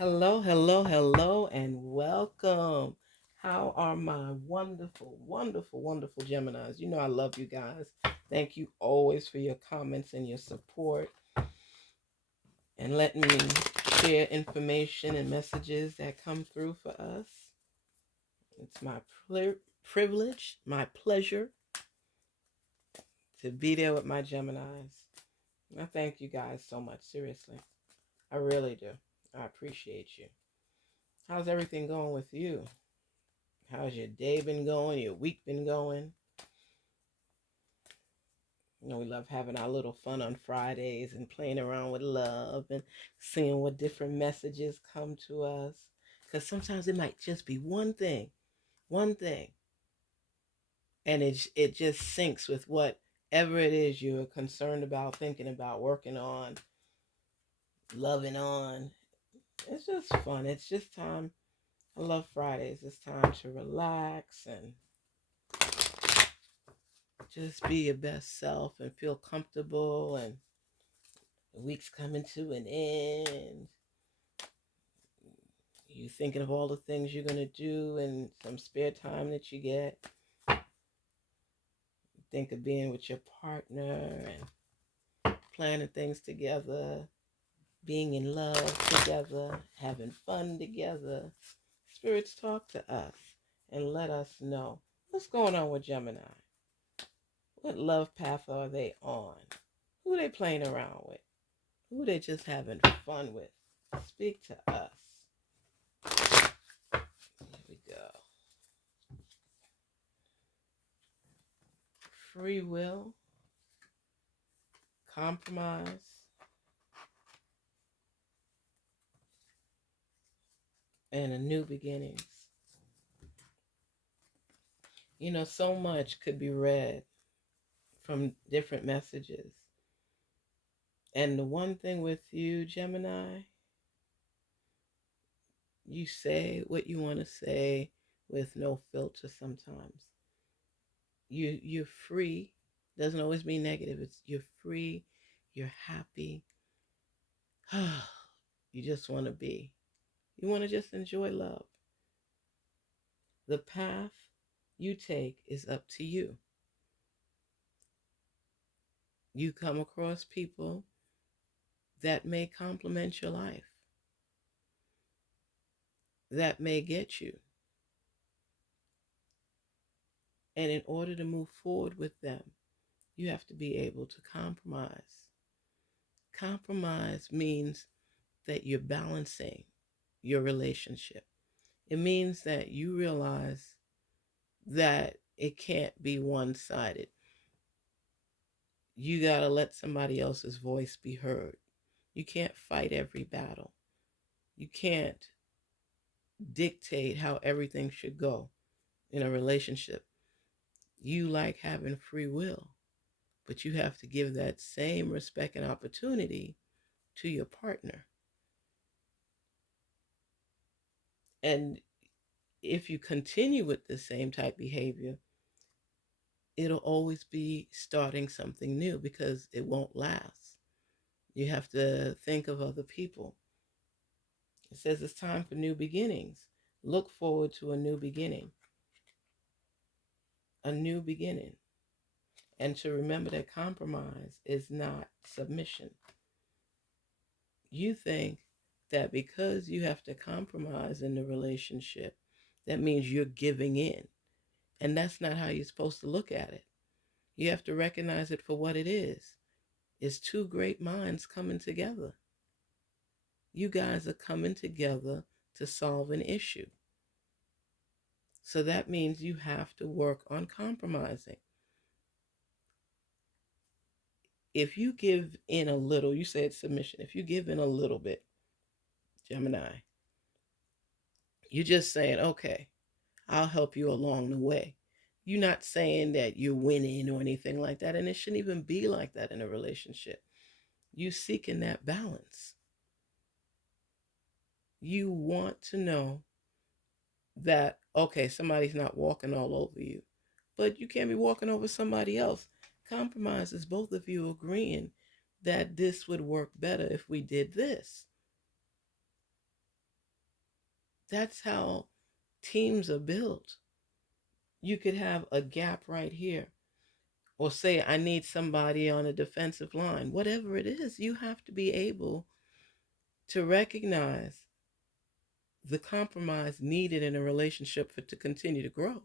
Hello, hello, hello, and welcome. How are my wonderful, wonderful, wonderful Geminis? You know I love you guys. Thank you always for your comments and your support and letting me share information and messages that come through for us. It's my privilege, my pleasure to be there with my Geminis. I thank you guys so much, seriously. I really do. I appreciate you. How's everything going with you? How's your day been going? Your week been going? We love having our little fun on Fridays and playing around with love and seeing what different messages come to us. Because sometimes it might just be one thing, and it just syncs with whatever it is you're concerned about, thinking about, working on, loving on. It's just fun. It's just time. I love Fridays. It's time to relax and just be your best self and feel comfortable, and the week's coming to an end. You thinking of all the things you're gonna do and some spare time that you get. Think of being with your partner and planning things together, being in love together, having fun together. Spirits talk to us and let us know what's going on with Gemini. What love path are they on? Who they playing around with? Who they just having fun with? Speak to us. Here we go. Free will, compromise, and a new beginnings. So much could be read from different messages. And the one thing with you, Gemini, you say what you want to say with no filter sometimes. You're free. Doesn't always mean negative. It's you're free, you're happy. You just want to be. You want to just enjoy love. The path you take is up to you. You come across people that may complement your life, that may get you. And in order to move forward with them, you have to be able to compromise. Compromise means that you're balancing your relationship. It means that you realize that it can't be one-sided. You got to let somebody else's voice be heard. You can't fight every battle. You can't dictate how everything should go in a relationship. You like having free will, but you have to give that same respect and opportunity to your partner. And if you continue with the same type behavior, it'll always be starting something new because it won't last. You have to think of other people. It says it's time for new beginnings. Look forward to a new beginning. A new beginning. And to remember that compromise is not submission. You think that because you have to compromise in the relationship, that means you're giving in. And that's not how you're supposed to look at it. You have to recognize it for what it is. It's two great minds coming together. You guys are coming together to solve an issue. So that means you have to work on compromising. If you give in a little, you said submission. If you give in a little bit, Gemini, you're just saying, okay, I'll help you along the way. You're not saying that you're winning or anything like that. And it shouldn't even be like that in a relationship. You seeking that balance. You want to know that, okay, somebody's not walking all over you, but you can't be walking over somebody else. Compromise is both of you agreeing that this would work better if we did this. That's how teams are built. You could have a gap right here, or say, I need somebody on a defensive line. Whatever it is, you have to be able to recognize the compromise needed in a relationship for it to continue to grow.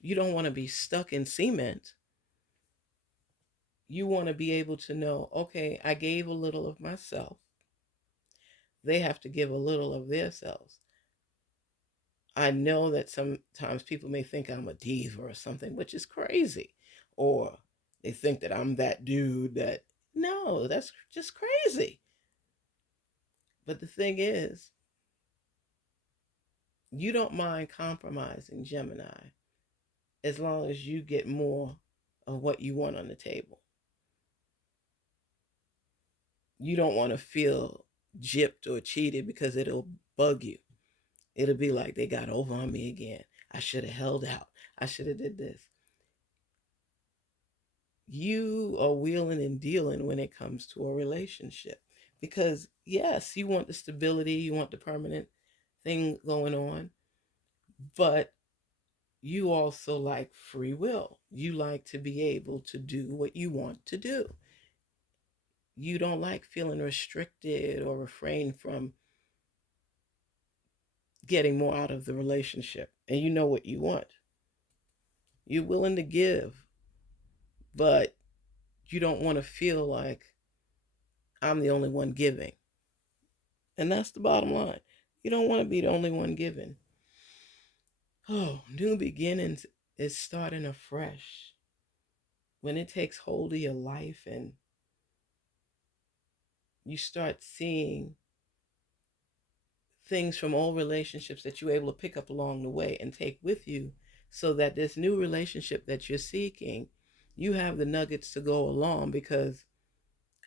You don't want to be stuck in cement. You want to be able to know, okay, I gave a little of myself. They have to give a little of themselves. I know that sometimes people may think I'm a diva or something, which is crazy. Or they think that I'm that dude that, no, that's just crazy. But the thing is, you don't mind compromising, Gemini, as long as you get more of what you want on the table. You don't want to feel gypped or cheated because it'll bug you. It'll be like they got over on me again. I should have held out. I should have did this. You are wheeling and dealing when it comes to a relationship. Because yes, you want the stability, you want the permanent thing going on, but you also like free will. You like to be able to do what you want to do. You don't like feeling restricted or refrain from getting more out of the relationship. And you know what you want. You're willing to give, but you don't want to feel like I'm the only one giving. And that's the bottom line. You don't want to be the only one giving. Oh, new beginnings is starting afresh. When it takes hold of your life and you start seeing things from old relationships that you're able to pick up along the way and take with you, so that this new relationship that you're seeking, you have the nuggets to go along. Because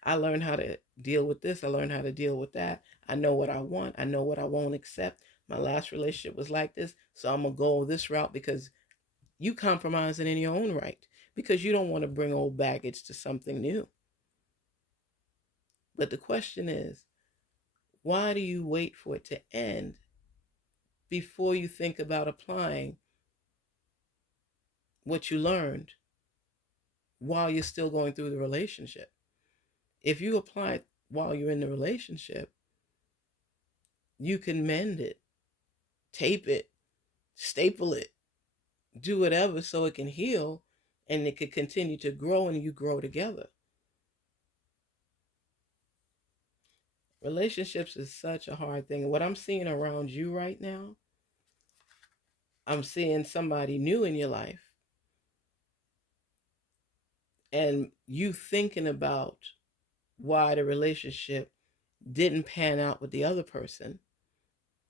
I learned how to deal with this, I learned how to deal with that. I know what I want, I know what I won't accept. My last relationship was like this, so I'm gonna go this route. Because you compromising in your own right, because you don't want to bring old baggage to something new. But the question is, why do you wait for it to end before you think about applying what you learned while you're still going through the relationship? If you apply it while you're in the relationship, you can mend it, tape it, staple it, do whatever so it can heal and it could continue to grow and you grow together. Relationships is such a hard thing. What I'm seeing around you right now, I'm seeing somebody new in your life, and you thinking about why the relationship didn't pan out with the other person.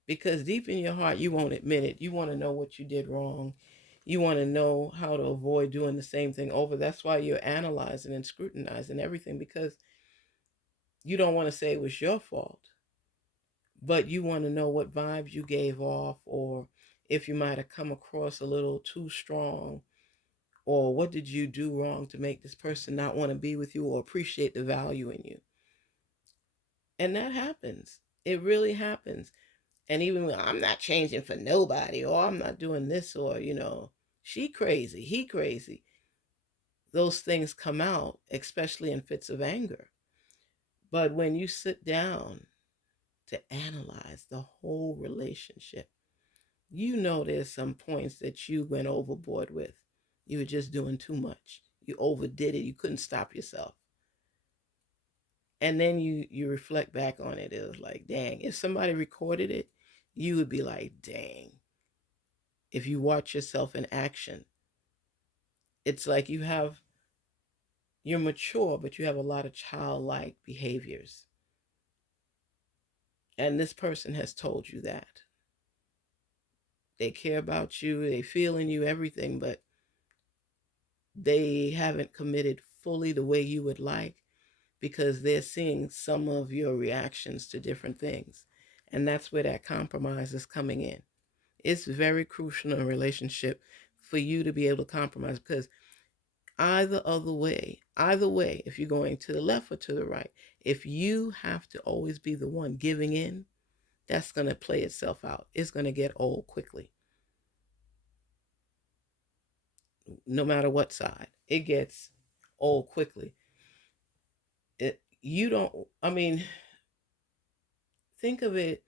Because deep in your heart, you won't admit it. You want to know what you did wrong. You want to know how to avoid doing the same thing over. That's why you're analyzing and scrutinizing everything, because you don't want to say it was your fault, but you want to know what vibes you gave off, or if you might have come across a little too strong, or what did you do wrong to make this person not want to be with you or appreciate the value in you. And that happens. It really happens. And even when I'm not changing for nobody, or I'm not doing this, or, she crazy, he crazy, those things come out, especially in fits of anger. But when you sit down to analyze the whole relationship, there's some points that you went overboard with. You were just doing too much. You overdid it. You couldn't stop yourself. And then you reflect back on it. It was like, dang, if somebody recorded it, you would be like, dang. If you watch yourself in action, it's like you're mature, but you have a lot of childlike behaviors. And this person has told you that. They care about you, they feel in you, everything, but they haven't committed fully the way you would like, because they're seeing some of your reactions to different things. And that's where that compromise is coming in. It's very crucial in a relationship for you to be able to compromise, because either way, if you're going to the left or to the right, if you have to always be the one giving in that's going to play itself out. It's going to get old quickly. No matter what side, it gets old quickly. You don't, I mean, think of it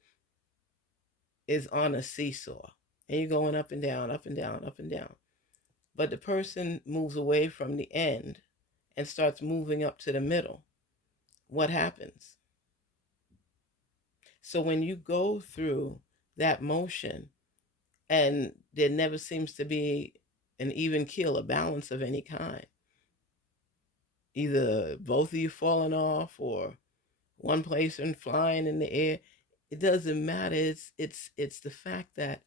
as on a seesaw and you're going up and down, up and down, up and down. But the person moves away from the end and starts moving up to the middle. What happens? So when you go through that motion and there never seems to be an even keel, a balance of any kind, either both of you falling off or one person flying in the air, it doesn't matter. It's the fact that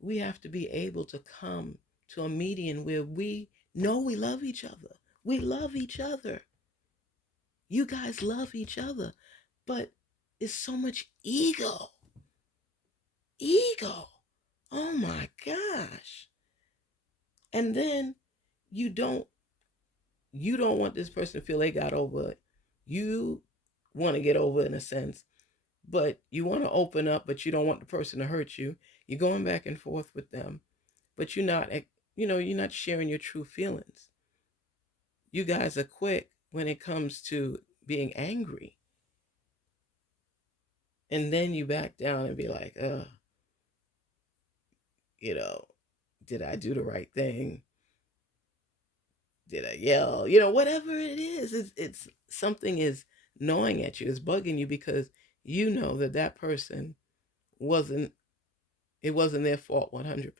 we have to be able to come to a median where we know we love each other. We love each other. You guys love each other, but it's so much ego. Ego. Oh my gosh. And then you don't want this person to feel they got over it. You want to get over it in a sense, but you want to open up, but you don't want the person to hurt you. You're going back and forth with them, but you're not sharing your true feelings. You guys are quick when it comes to being angry. And then you back down and be like, you know, did I do the right thing? Did I yell? Whatever it is, it's something is gnawing at you, is bugging you because you know that person wasn't, it wasn't their fault 100%.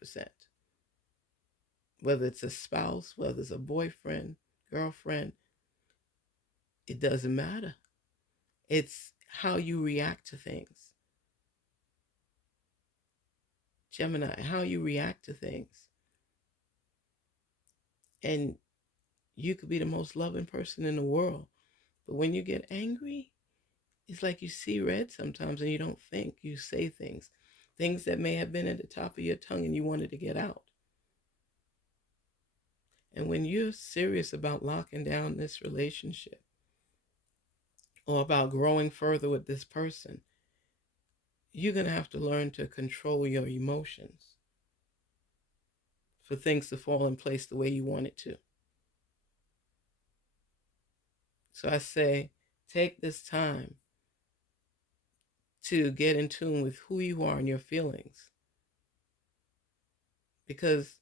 Whether it's a spouse, whether it's a boyfriend, girlfriend, it doesn't matter. It's how you react to things. Gemini, how you react to things. And you could be the most loving person in the world, but when you get angry, it's like you see red sometimes and you don't think. You say things that may have been at the top of your tongue and you wanted to get out. And when you're serious about locking down this relationship or about growing further with this person, you're going to have to learn to control your emotions for things to fall in place the way you want it to. So I say, take this time to get in tune with who you are and your feelings. Because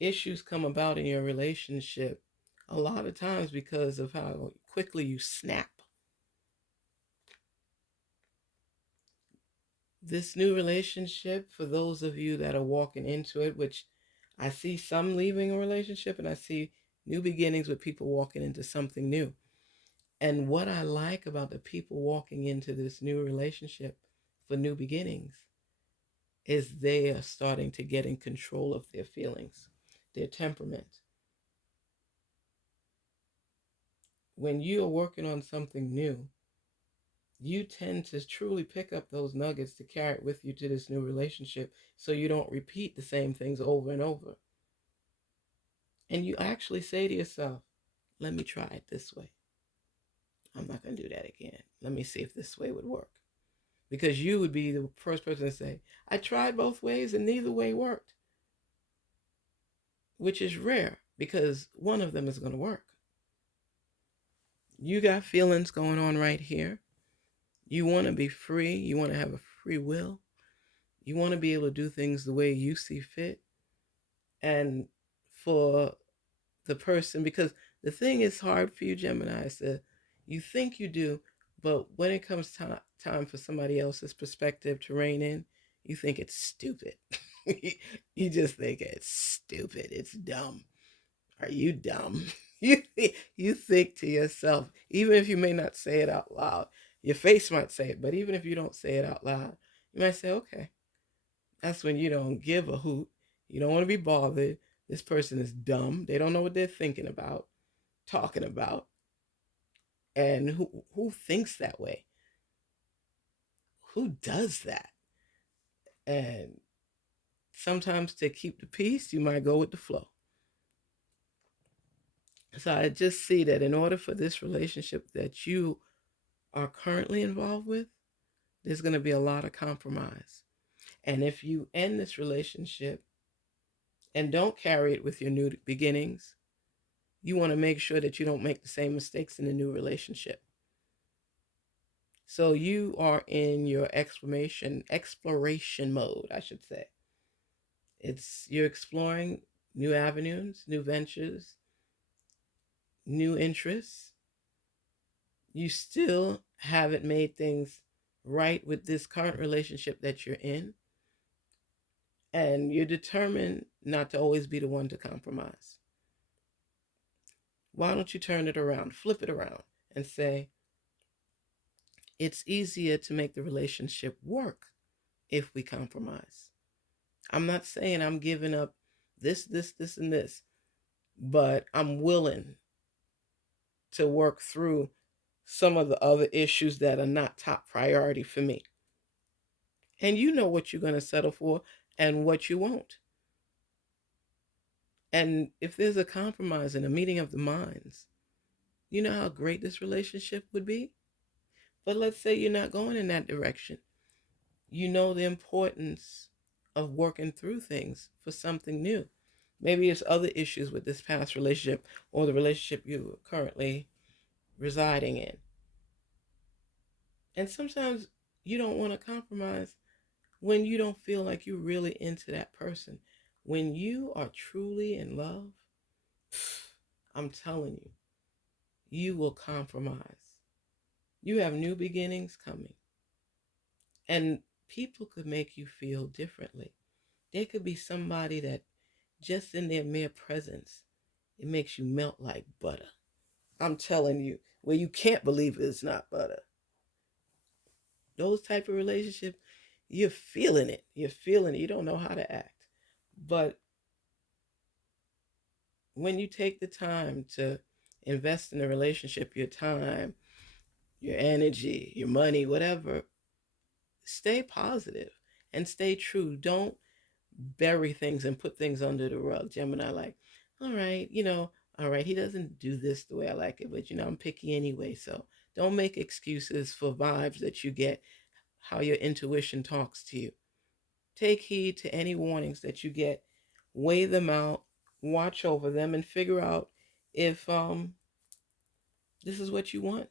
issues come about in your relationship a lot of times because of how quickly you snap. This new relationship, for those of you that are walking into it, which I see some leaving a relationship and I see new beginnings with people walking into something new. And what I like about the people walking into this new relationship for new beginnings is they are starting to get in control of their feelings, their temperament. When you are working on something new, you tend to truly pick up those nuggets to carry it with you to this new relationship so you don't repeat the same things over and over. And you actually say to yourself, let me try it this way. I'm not going to do that again. Let me see if this way would work. Because you would be the first person to say, I tried both ways and neither way worked. Which is rare because one of them is going to work. You got feelings going on right here. You want to be free. You want to have a free will. You want to be able to do things the way you see fit. And for the person, because the thing is hard for you, Gemini, is that you think you do, but when it comes time for somebody else's perspective to rein in, you think it's stupid. You just think it's stupid. It's dumb. Are you dumb? You think to yourself, even if you may not say it out loud, your face might say it, but even if you don't say it out loud, you might say, okay, that's when you don't give a hoot. You don't want to be bothered. This person is dumb. They don't know what they're thinking about, talking about. And who thinks that way? Who does that? And sometimes to keep the peace, you might go with the flow. So I just see that in order for this relationship that you are currently involved with there's going to be a lot of compromise. And if you end this relationship and don't carry it with your new beginnings, you want to make sure that you don't make the same mistakes in the new relationship. So you are in your exploration mode, I should say. You're exploring new avenues, new ventures, new interests. You still haven't made things right with this current relationship that you're in, and you're determined not to always be the one to compromise. Why don't you turn it around, flip it around, and say, it's easier to make the relationship work if we compromise. I'm not saying I'm giving up this, and this, but I'm willing to work through some of the other issues that are not top priority for me. And you know what you're going to settle for and what you won't. And if there's a compromise and a meeting of the minds, you know how great this relationship would be? But let's say you're not going in that direction. You know the importance of working through things for something new. Maybe it's other issues with this past relationship or the relationship you're currently residing in. And sometimes you don't want to compromise when you don't feel like you're really into that person. When you are truly in love, I'm telling you, you will compromise. You have new beginnings coming. And people could make you feel differently. There could be somebody that just in their mere presence, it makes you melt like butter. I'm telling you, where you can't believe it's not butter. Those type of relationships, you're feeling it. You're feeling it. You don't know how to act. But when you take the time to invest in a relationship, your time, your energy, your money, whatever, stay positive and stay true. Don't bury things and put things under the rug. Gemini, like, all right, all right, he doesn't do this the way I like it, but I'm picky anyway. So don't make excuses for vibes that you get, how your intuition talks to you. Take heed to any warnings that you get, weigh them out, watch over them, and figure out if this is what you want.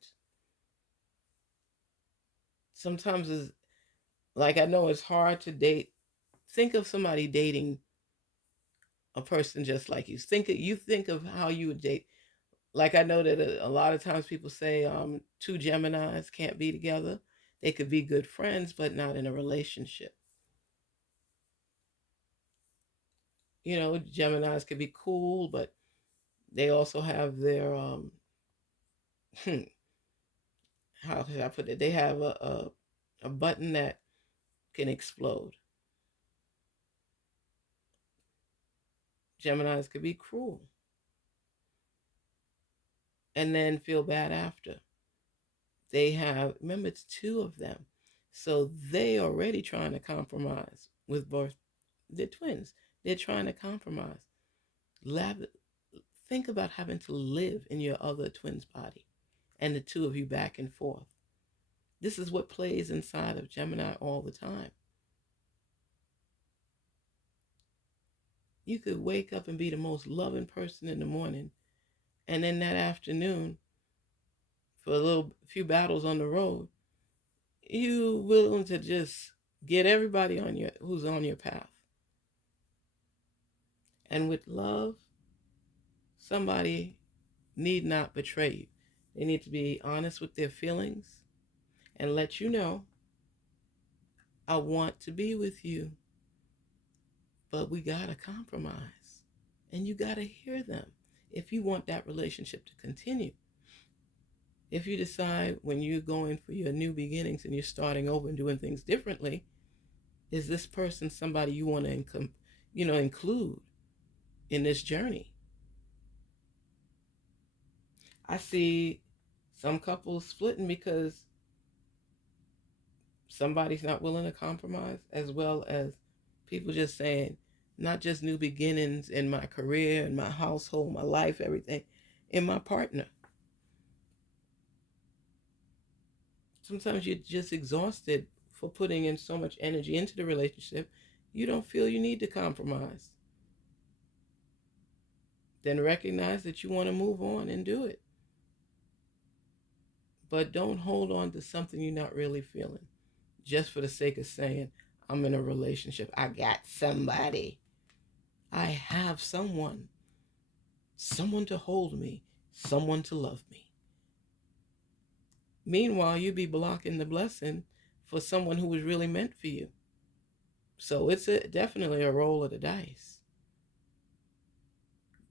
Sometimes it's like, I know it's hard to date. Think of somebody dating a person just like you. Think of how you would date. Like, I know that a lot of times people say two Geminis can't be together. They could be good friends, but not in a relationship. Geminis could be cool, but they also have their how should I put it? They have a button that can explode. Geminis could be cruel and then feel bad after. Remember, it's two of them. So they already trying to compromise with both. They're twins. They're trying to compromise. Think about having to live in your other twin's body and the two of you back and forth. This is what plays inside of Gemini all the time. You could wake up and be the most loving person in the morning, and then that afternoon, for a few battles on the road, you willing to just get everybody who's on your path. And with love, somebody need not betray you. They need to be honest with their feelings and let you know, I want to be with you, but we gotta compromise. And you gotta hear them if you want that relationship to continue. If you decide when you're going for your new beginnings and you're starting over and doing things differently, is this person somebody you want to include in this journey? I see some couples splitting because somebody's not willing to compromise, as well as people just saying, not just new beginnings in my career, in my household, my life, everything, in my partner. Sometimes you're just exhausted for putting in so much energy into the relationship, you don't feel you need to compromise. Then recognize that you want to move on and do it. But don't hold on to something you're not really feeling just for the sake of saying, I'm in a relationship. I got somebody. I have someone. Someone to hold me. Someone to love me. Meanwhile, you be blocking the blessing for someone who was really meant for you. So it's definitely a roll of the dice.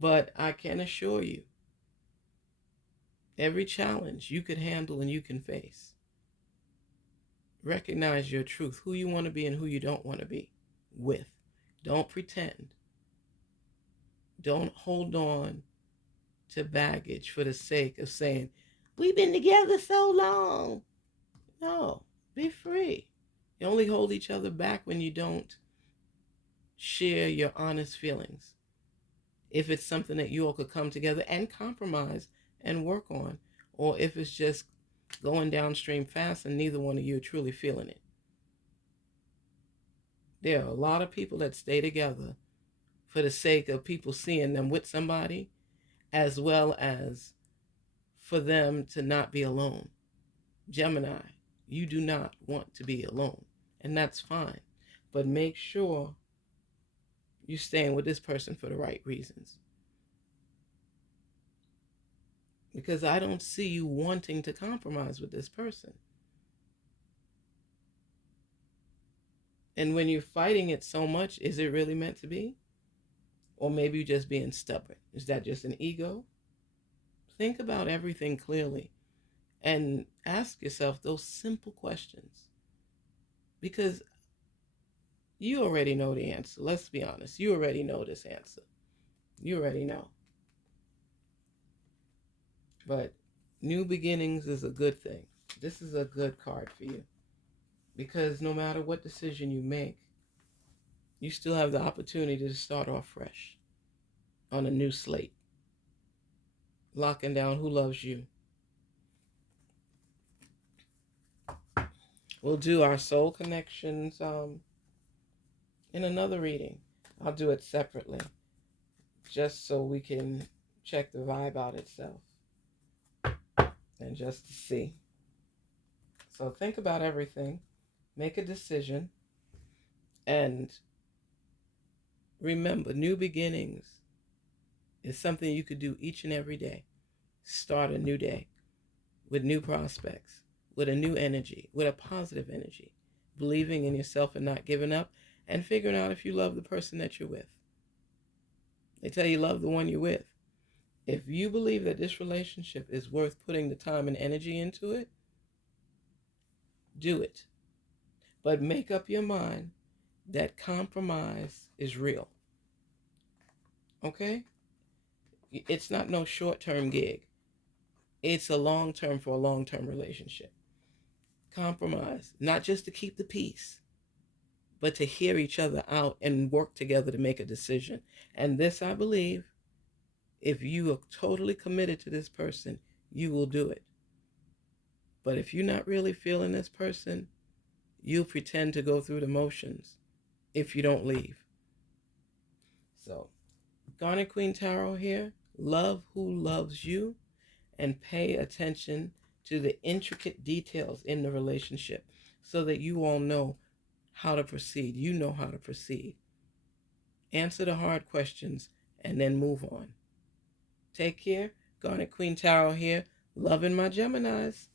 But I can assure you, every challenge you could handle and you can face. Recognize your truth, who you want to be and who you don't want to be with. Don't pretend. Don't hold on to baggage for the sake of saying, we've been together so long. No, be free. You only hold each other back when you don't share your honest feelings. If it's something that you all could come together and compromise and work on, or if it's just going downstream fast and neither one of you are truly feeling it. There are a lot of people that stay together for the sake of people seeing them with somebody, as well as for them to not be alone. Gemini, you do not want to be alone, and that's fine. But make sure you're staying with this person for the right reasons. Because I don't see you wanting to compromise with this person. And when you're fighting it so much, is it really meant to be? Or maybe you're just being stubborn. Is that just an ego? Think about everything clearly and ask yourself those simple questions. Because you already know the answer. Let's be honest. You already know this answer. You already know. But new beginnings is a good thing. This is a good card for you. Because no matter what decision you make, you still have the opportunity to start off fresh on a new slate. Locking down who loves you. We'll do our soul connections in another reading. I'll do it separately, just so we can check the vibe out itself and just to see. So think about everything, make a decision, and remember, new beginnings is something you could do each and every day. Start a new day with new prospects, with a new energy, with a positive energy, believing in yourself and not giving up, and figuring out if you love the person that you're with. They tell you love the one you're with. If you believe that this relationship is worth putting the time and energy into it, do it. But make up your mind that compromise is real. Okay? It's not no short-term gig. It's a long-term for a long-term relationship. Compromise, not just to keep the peace, but to hear each other out and work together to make a decision. And this, I believe, if you are totally committed to this person, you will do it. But if you're not really feeling this person, you'll pretend to go through the motions if you don't leave. So, Garnetqueentarot here. Love who loves you, and pay attention to the intricate details in the relationship so that you all know how to proceed. You know how to proceed. Answer the hard questions and then move on. Take care. Garnetqueentarot here. Loving my Geminis.